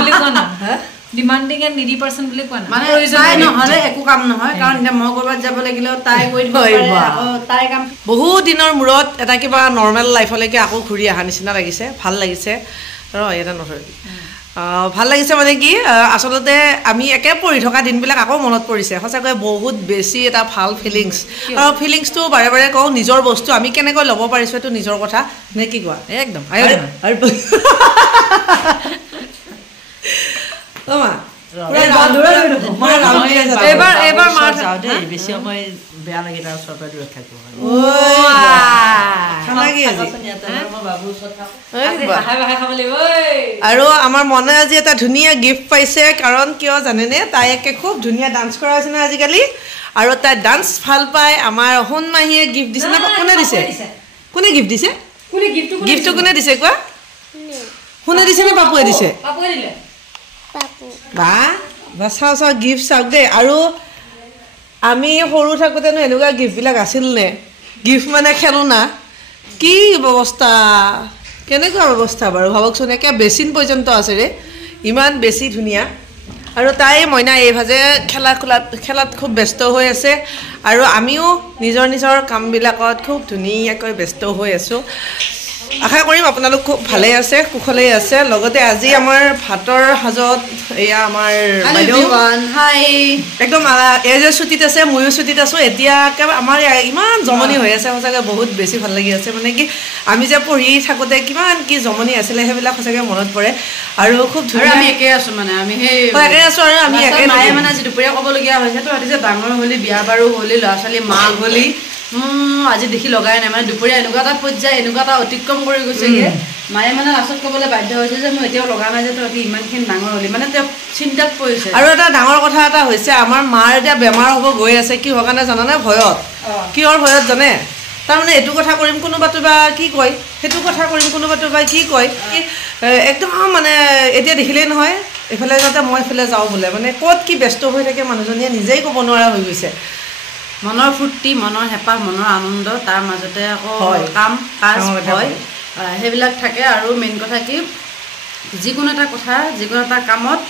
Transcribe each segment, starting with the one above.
বুলি কোৱা না ডিমান্ডিং এণ্ড নিডি পাৰ্সন বুলি কোৱা না মানে তাই নহলে একো কাম নহয় কাৰণ মই কৰবাত যাব লাগিলে তাই কৈ দিব পাৰে তাই কাম বহু দিনৰ মূৰত এটা কিবা নৰ্মেল লাইফলৈকে আকৌ ঘূৰি অহা নিচিনা লাগিছে ভাল লাগিছে এটা নধৰিবি ভাল লাগিছে মানে কি আসলতে আমি একে পঢ়ি থকা দিনবিলাক আকৌ মনত পৰিছে সঁচাকৈ বহুত বেছি এটা ভাল ফিলিংছ আৰু ফিলিংছটো বাৰে বাৰে কওঁ নিজৰ বস্তু আমি কেনেকৈ ল'ব পাৰিছোঁ এইটো নিজৰ কথা নে কি কোৱা একদম এবাৰ বেছি সময় বেয়া লাগে তাৰ ওচৰৰ পৰা দূৰত থাকিব আৰু আমাৰ মনে আজি এটা ধুনীয়া গিফ্ট পাইছে কাৰণ কিয় জানেনে তাই একে খুব ধুনীয়া ডান্স কৰা হৈছে না আজিকালি আৰু তাই ডান্স ভাল পায় আমাৰ সোণমাহীয়ে গিফ্ট দিছে না কোনে দিছে কোনে গিফ্ট দিছে গিফ্টটো কোনে দিছে কোৱা কোনে দিছে নে পাপুৱে দিছে বা চাওঁ গিফ্ট চাওক দেই আৰু আমি সৰু থাকোঁতেনো এনেকুৱা গিফ্টবিলাক আছিল নে গিফ্ট মানে খেলনা কি ব্যৱস্থা কেনেকুৱা ব্যৱস্থা বাৰু ভাবকচোন একে বেচিন পৰ্যন্ত আছে ৰে ইমান বেছি ধুনীয়া আৰু তাই মইনা এইভাগে খেলাত খুব ব্যস্ত হৈ আছে আৰু আমিও নিজৰ কামবিলাকত খুব ধুনীয়াকৈ ব্যস্ত হৈ আছোঁ আশা কৰিম আপোনালোক খুব ভালে আছে কুশলেই আছে লগতে আজি আমাৰ ভাতৰ সাজত এয়া আমাৰ একদম যে ছুটীত আছে ময়ো ছুটীত আছোঁ এতিয়া আমাৰ ইমান জমনি হৈ আছে সঁচাকৈ বহুত বেছি ভাল লাগি আছে মানে কি আমি যে পঢ়ি থাকোঁতে কিমান কি জমনি আছিলে সেইবিলাক সঁচাকৈ মনত পৰে আৰু খুব ধুনীয়া আমি একে আছোঁ মানে আমি সেই একে আছোঁ আৰু আমি একে মায়ে মানে আজি দুপৰীয়া ক'বলগীয়া হৈছে তো আজি যে ডাঙৰ হ'লি বিয়া বাৰু হ'লি ল'ৰা ছোৱালী মাক হ'লি আজি দেখি লগাই নাই মানে দুপৰীয়া এনেকুৱা এটা পৰ্যায় এনেকুৱা এটা অতিক্ৰম কৰি গৈছেগৈ মায়ে মানে লাষ্টত ক'বলৈ বাধ্য হৈছে যে মই এতিয়াও লগা নাই যে তহঁতি ইমানখিনি ডাঙৰ হ'লি মানে তেওঁ চিন্তাত পৰিছে আৰু এটা ডাঙৰ কথা এটা হৈছে আমাৰ মাৰ এতিয়া বেমাৰ হ'ব গৈ আছে কি হোৱাৰ কাৰণে জানানে ভয়ত কিহৰ ভয়ত জানে তাৰমানে এইটো কথা কৰিম কোনোবাটো বা কি কয় সেইটো কথা কৰিম কোনোবাটো বা কি কয় একদম মানে এতিয়া দেখিলেই নহয় এইফালে যাতে মই এইফালে যাওঁ বোলে মানে ক'ত কি ব্যস্ত হৈ থাকে মানুহজনীয়ে নিজেই ক'ব নোৱাৰা হৈ গৈছে মনৰ ফূৰ্তি মনৰ হেঁপাহ মনৰ আনন্দ তাৰ মাজতে আকৌ কাম কাজ হয় সেইবিলাক থাকে আৰু মেইন কথা কি যিকোনো এটা কথা যিকোনো এটা কামত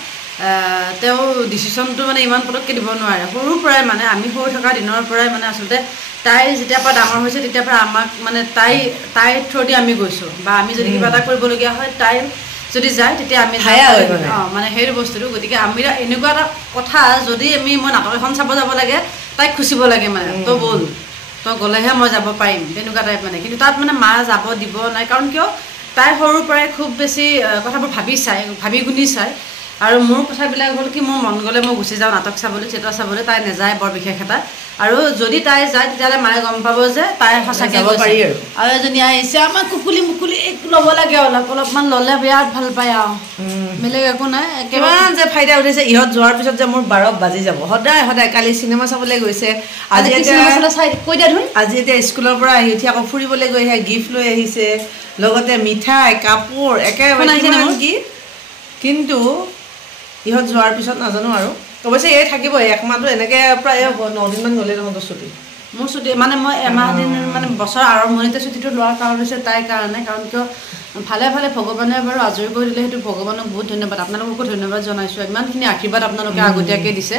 তেওঁ ডিচিশ্যনটো মানে ইমান পটককৈ দিব নোৱাৰে সৰুৰ পৰাই মানে আমি সৰু থকা দিনৰ পৰাই মানে আচলতে তাই যেতিয়াৰ পৰা ডাঙৰ হৈছে তেতিয়াৰ পৰা আমাক মানে তাইৰ থ্ৰুদি আমি গৈছোঁ বা আমি যদি কিবা এটা কৰিবলগীয়া হয় তাই যদি যায় তেতিয়া আমি মানে সেইটো বস্তুটো গতিকে আমি এনেকুৱা এটা কথা যদি মই নাটক এখন চাব যাব লাগে তাইক খুচিব লাগে মানে তই ব'ল তই গ'লেহে মই যাব পাৰিম তেনেকুৱা টাইপ মানে কিন্তু তাত মানে মা যাব দিব নাই কাৰণ কিয় তাই সৰুৰ পৰাই খুব বেছি কথাবোৰ ভাবি গুণি চায় আৰু মোৰ কথাবিলাক হ'ল কি মোৰ মন গ'লে মই গুচি যাওঁ নাটক চাবলৈ থিয়েটাৰ চাবলৈ তাই নাযায় বৰ বিশেষ এটা আৰু যদি তাই যায় তেতিয়াহ'লে মায়ে গম পাব যে তাই সঁচাকৈ পাৰি আৰু এজনী আহিছে আমাৰ কুকুলি মুকুলি ল'ব লাগে অলপমান ল'লে বিৰাট ভাল পায় আৰু বেলেগ একো নাই কিমান যে ফাইদা উঠিছে ইহঁত যোৱাৰ পিছত যে মোৰ 12 বাজি যাব সদায় কালি চিনেমা চাবলৈ গৈছে আজি এতিয়া স্কুলৰ পৰা আহি উঠি আকৌ ফুৰিবলৈ গৈ আহে গিফ্ট লৈ আহিছে লগতে মিঠাই কাপোৰ একেবাৰে কি কিন্তু ইহঁত যোৱাৰ পিছত নাজানো আৰু অৱশ্যে এই থাকিব একমাহটো এনেকৈ প্ৰায় 9 দিনমান গ'লে তহঁতৰ ছুটী মোৰ ছুটী মানে মই এমাহ দিন মানে বছৰ আৰম্ভণিতে ছুটীটো লোৱাৰ কাৰণ হৈছে তাইৰ কাৰণে কাৰণ কিয় ভালে ভগৱানে বাৰু আজৰি কৰি দিলে সেইটো ভগৱানক বহুত ধন্যবাদ আপোনালোককো ধন্যবাদ জনাইছোঁ ইমানখিনি আশীৰ্বাদ আপোনালোকে আগতীয়াকৈ দিছে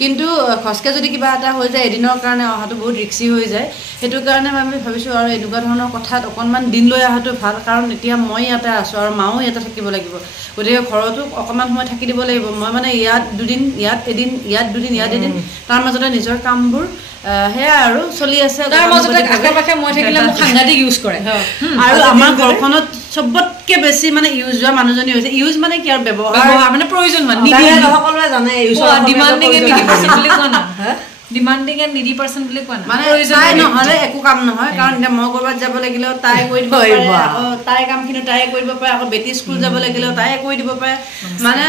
কিন্তু খচকৈ যদি কিবা এটা হৈ যায় এদিনৰ কাৰণে অহাটো বহুত ৰিক্সি হৈ যায় সেইটো কাৰণে আমি ভাবিছোঁ আৰু এনেকুৱা ধৰণৰ কথাত অকণমান দিন লৈ অহাটো ভাল কাৰণ এতিয়া মই ইয়াতে আছোঁ আৰু মাও ইয়াতে থাকিব লাগিব গতিকে ঘৰতো অকণমান সময় থাকি দিব লাগিব মই মানে ইয়াত দুদিন ইয়াত এদিন ইয়াত দুদিন ইয়াত এদিন তাৰ মাজতে নিজৰ কামবোৰ সেয়া আৰু চলি আছে তাৰ মাজতে আশে-পাশে মই থাকিলে মোক সাংঘাতিক ইউজ কৰে আৰু আমাৰ ঘৰখনত চবতকৈ বেছি মানে ইউজ হোৱা মানুহজনী হৈছে ইউজ মানে কি আৰু ব্যৱহাৰ মানে প্ৰয়োজন মানে সকলোৱে জানে ডিমান্ডিং এণ্ড নিডি পাৰ্সন বুলি কোৱা না ডিমান্ডিং এণ্ড নিডি পাৰ্সন বুলি কোৱা না মানে তাই নহ'লে একো কাম নহয় কাৰণ এতিয়া মই ক'ৰবাত যাব লাগিলেও তাই কৰি দিব পাৰে আকৌ তাইৰ কামখিনি তাই কৰি দিব পাৰে আকৌ বেটি স্কুল যাব লাগিলেও তাই কৰি দিব পাৰে মানে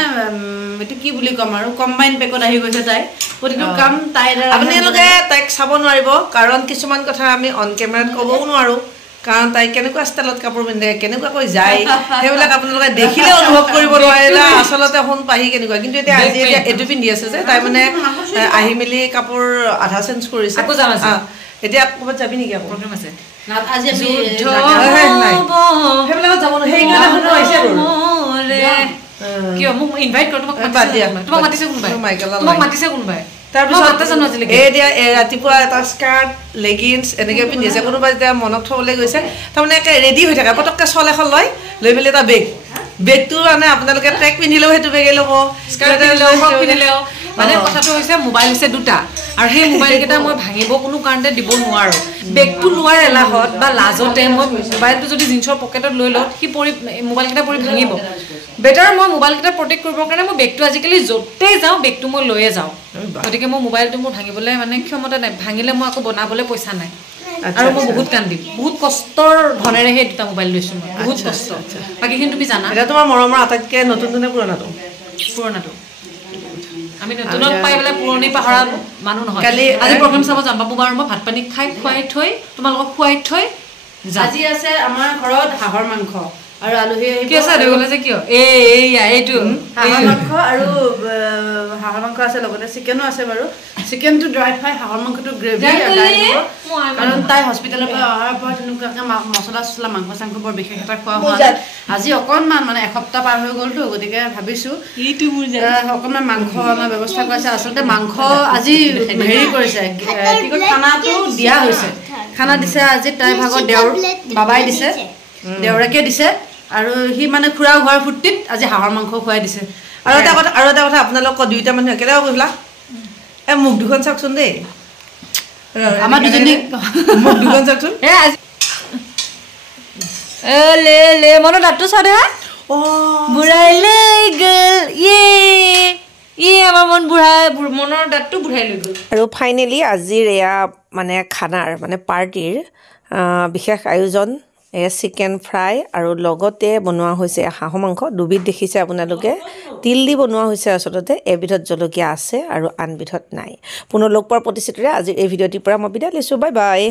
এইটো কি বুলি ক'ম আৰু কম্বাইন পেকত আহি গৈছে তাই প্ৰতিটো কাম তাইৰ দ্বাৰা আপোনালোকে তাইক চাব নোৱাৰিব কাৰণ কিছুমান কথা আমি অন কেমেৰাত ক'বও নোৱাৰোঁ কাৰণ তাই কেনেকুৱা ষ্টাইলত কাপোৰ পিন্ধে কেনেকুৱাকৈ যায় সেইবিলাক আপোনালোকে দেখিলে অনুভৱ কৰিব নোৱাৰিলে আচলতে সোণ পাহি কেনেকুৱা কিন্তু এতিয়া আজি এইটো পিন্ধি আছে যে তাই মানে আহি মেলি কাপোৰ আধা চেঞ্জ কৰিছে এতিয়া ক'ৰবাত যাবি নেকি আকৌ প্ৰগ্ৰেম আছে আজি আমি সেইবিলাকত যাব সেইকাৰণে কিয় মোক ইনভাইট কৰ তোমাক মাতিছে কোনবাই তাৰপিছত ৰাতিপুৱা এটা স্কাৰ্ট লেগিংছ এনেকৈ পিন্ধিছে কোনোবা যেতিয়া মনত থবলৈ গৈছে তাৰমানে একে ৰেডি হৈ থাকে পটককৈ চল এখন লৈ পেলাই এটা বেগটো মানে আপোনালোকে ট্ৰেক পিন্ধিলেও সেইটো বেগে ল'ব স্কাৰ্ট পিন্ধিলেও মানে কথাটো হৈছে মোবাইল হৈছে দুটা আৰু সেই মোবাইলকেইটা মই ভাঙিব কোনো কাৰণতে দিব নোৱাৰোঁ বেগটো লোৱাৰ এলাহত বা লাজতে মই মোবাইলটো যদি জিন্সৰ পকেটত লৈ লওঁ সি মোবাইলকেইটা পৰি ভাঙিব বেটাৰ মই মোবাইলকেইটা প্ৰটেক্ট কৰিবৰ কাৰণে মই বেগটো আজিকালি য'তেই যাওঁ বেগটো মই লৈয়ে যাওঁ গতিকে মই মোবাইলটো মোৰ ভাঙিবলৈ মানে ক্ষমতা নাই ভাঙিলে মই আকৌ বনাবলৈ পইচা নাই আৰু মই বহুত কান্দিম বহুত কষ্টৰ ধনেৰে সেই দুটা মোবাইল লৈছোঁ মই বহুত কষ্ট বাকীখিনি তুমি জানা এতিয়া তোমাৰ মৰমৰ আটাইতকৈ নতুনটো নে পুৰণাটো আমি নতুনক পাই পেলাই পুৰণি পাহৰা মানুহ নহয় আজি প্ৰগ্ৰেম চাব যাম বাবু বাৰু মই ভাত পানী খাই খুৱাই থৈ তোমালোকক খুৱাই থৈ আজি আছে আমাৰ ঘৰত হাঁহৰ মাংস আৰু আলহী কি আছে দেউলে যে কিয় এইটো হাঁহৰ মাংস আৰু হাঁহৰ মাংস আছে লগতে চিকেনো আছে বাৰু চিকেনটো ড্ৰাই ফ্ৰাই হাঁহৰ মাংসটো গ্ৰেভি কাৰণ তাই হস্পিটেলৰ পৰা অহাৰ পৰা তেনেকুৱাকৈ মছলা চছলা মাংস চাংস বৰ বিশেষ এটা খোৱা হোৱা নাই আজি অকণমান মানে এসপ্তাহ পাৰ হৈ গ'লতো গতিকে ভাবিছোঁ অকণমান মাংস আমাৰ ব্যৱস্থা কৰিছে আচলতে মাংস আজি হেৰি কৰিছে কি কয় খানাটো দিয়া হৈছে খানা দিছে আজি তাইৰ ভাগত বাবাই দিছে দেউৰাকে দিছে আৰু সি মানে খুৰা ঘৰ ফুৰ্তিত আজি হাঁহৰ মাংস খুৱাই দিছে আৰু এটা কথা আপোনালোকক দুইটা মানুহ একেলগে কৈছিলা মুখ দুখন চাওকচোন দেই আমাৰ দুজনী মুখ দুখন চাওকচোন মনৰ দাঁতটো চাওঁ দে বুঢ়াই লৈ গ'ল আমাৰ মনৰ দাঁতটো বুঢ়াই লৈ গ'ল আৰু ফাইনেলি আজিৰ এয়া মানে খানাৰ মানে পাৰ্টিৰ বিশেষ আয়োজন এয়া চিকেন ফ্ৰাই আৰু লগতে বনোৱা হৈছে হাঁহৰ মাংস দুবিধ দেখিছে আপোনালোকে তিল দি বনোৱা হৈছে আচলতে এবিধত জলকীয়া আছে আৰু আনবিধত নাই পুনৰ লগ পোৱাৰ প্ৰতিশ্ৰুতিৰে আজিৰ এই ভিডিঅ'টিৰ পৰা মই বিদায় লৈছোঁ বাই বাই